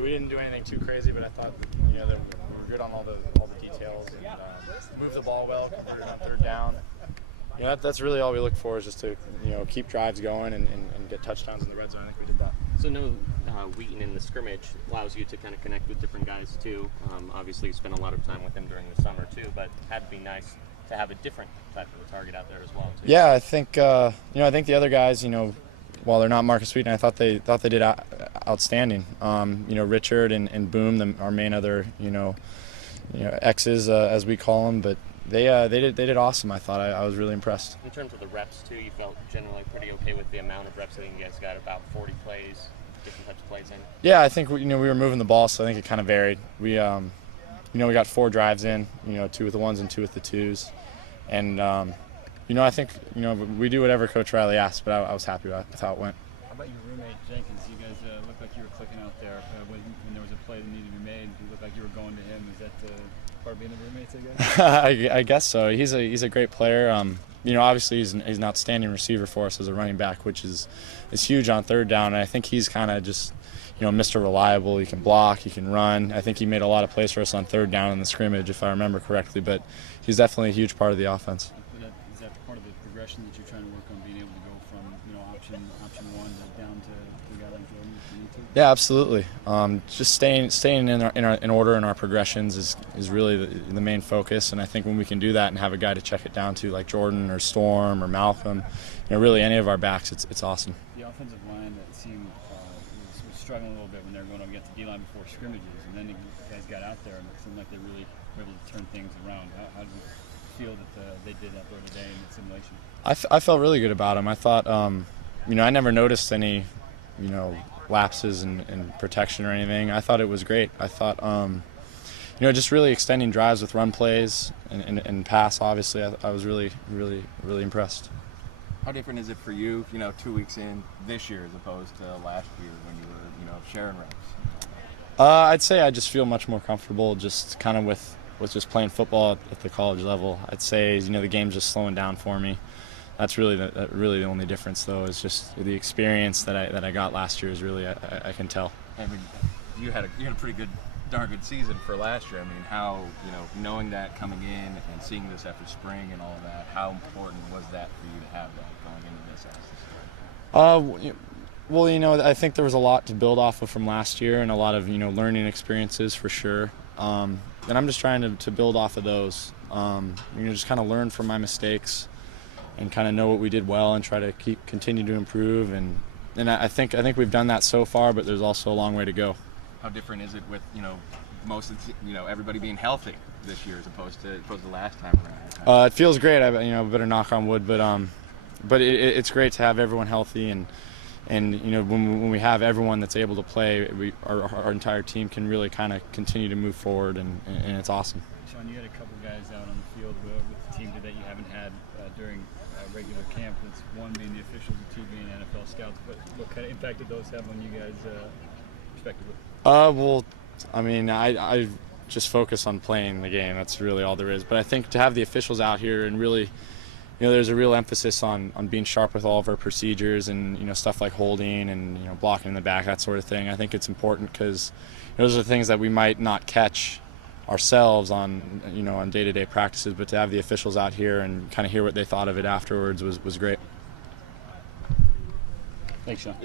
we didn't do anything too crazy, but I thought that we were good on all the details and moved the ball well, converted on third down. That's really all we look for, is just to keep drives going and get touchdowns in the red zone. I think we did that. So Wheaton in the scrimmage allows you to kind of connect with different guys too. Obviously, you spent a lot of time with him during the summer too, but had to be nice to have a different type of a target out there as well too. Yeah, I think I think the other guys, while they're not Marcus Wheaton, I thought they did outstanding. Richard and Boom, our main other X's as we call them, but they did awesome. I thought I was really impressed. In terms of the reps too, you felt generally pretty okay with the amount of reps. I think you guys got about 40 plays, different types of plays in. Yeah, I think we were moving the ball, so I think it kind of varied. We we got 4 drives in, 2 with the 1s and 2 with the 2s, and I think we do whatever Coach Riley asks, but I was happy with how it went. How about your roommate Jenkins? You guys looked like you were clicking out there when there was a play that needed to be made. You looked like you were going to him. Is that part of being the roommates, I guess? I guess so. He's a great player. Obviously he's an outstanding receiver for us as a running back, which is huge on third down. And I think he's kind of just Mr. Reliable. He can block, he can run. I think he made a lot of plays for us on third down in the scrimmage, if I remember correctly. But he's definitely a huge part of the offense. Is that part of the progression that you're trying to work on, being able to go from option one down to a guy like Jordan if you need to? Yeah, absolutely. Just staying in order in our progressions is really the main focus, and I think when we can do that and have a guy to check it down to, like Jordan or Storm or Malcolm, really any of our backs, it's awesome. The offensive line that seemed was struggling a little bit when they were going up against the D-line before scrimmages, and then the guys got out there and it seemed like they really were able to turn things around. How do you feel that they did that the other day in the simulation? I felt really good about him. I thought, I never noticed any, lapses in protection or anything. I thought it was great. I thought, just really extending drives with run plays and pass, obviously, I was really, really, really impressed. How different is it for you, 2 weeks in this year as opposed to last year when you were, sharing reps? I'd say I just feel much more comfortable just kind of with just playing football at the college level. I'd say, the game's just slowing down for me. That's really the only difference, though, is just the experience that I got last year is really, I can tell. I mean, you had a pretty darn good season for last year. I mean, how, knowing that coming in and seeing this after spring and all of that, how important was that for you to have that going into this as Well, I think there was a lot to build off of from last year and a lot of, learning experiences for sure. And I'm just trying to build off of those, just kind of learn from my mistakes and kind of know what we did well and try to continue to improve. And I think we've done that so far, but there's also a long way to go. How different is it with, most of everybody being healthy this year as opposed to last time around? It feels great. I better knock on wood, but it's great to have everyone healthy and when we have everyone that's able to play, our entire team can really kind of continue to move forward, and it's awesome. Sean, you had a couple guys out on the field with the team that you haven't had during regular camp. It's one being the officials and 2 being NFL scouts. But what kind of impact did those have on you guys, respectively? Well, I just focus on playing the game. That's really all there is. But I think to have the officials out here and really, there's a real emphasis on being sharp with all of our procedures and, stuff like holding and, blocking in the back, that sort of thing. I think it's important because those are things that we might not catch ourselves on, on day-to-day practices, but to have the officials out here and kind of hear what they thought of it afterwards was great. Thanks, Sean.